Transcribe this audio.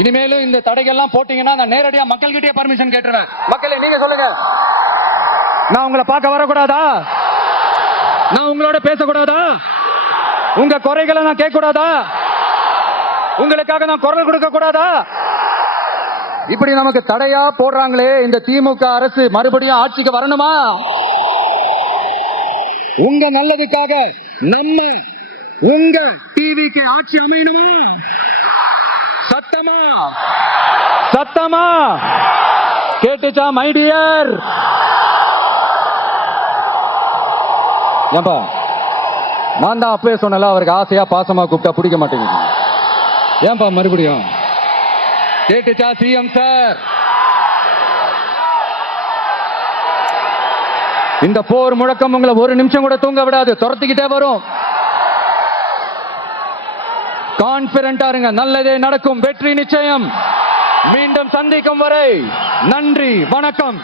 இனிமேலும் இந்த தடைகள்லாம் போட்டீங்கன்னா நான் நேரடியா மக்கள்கிட்டயே பர்மிஷன் கேட்டுருவேன். மக்களே நீங்க சொல்லுங்க, நான் உங்களை பார்க்க வரக்கூடாதா? நான் உங்களோட பேசக்கூடாதா? உங்க குறைகளை நான் கேட்க கூடாதா? உங்களுக்காக நான் குரல் கொடுக்க கூடாதா? இப்படி நமக்கு தடையா போடுறாங்களே, இந்த திமுக அரசு மறுபடியும் ஆட்சிக்கு வரணுமா? உங்க நல்லதுக்காக நம்ம உங்க டிவிக்கு ஆட்சி அமையணுமா? சத்தமா சத்தமா கேட்டுச்சா மை டியர்? ஏன்பா, நான் தான் அப்பவே சொன்னல, அவருக்கு ஆசையா பாசமா கூப்பிட்டா பிடிக்க மாட்டேங்குது. ஏன்பா மறுபடியும்? கேட்டுச்சா சிஎம் சார்? இந்த போர் முழக்கம் உங்களை ஒரு நிமிஷம் கூட தூங்க விடாது, துரத்திக்கிட்டே வரும். கான்பிடண்டா இருங்க, நல்லதே நடக்கும், வெற்றி நிச்சயம். மீண்டும் சந்திக்கும் வரை நன்றி, வணக்கம்.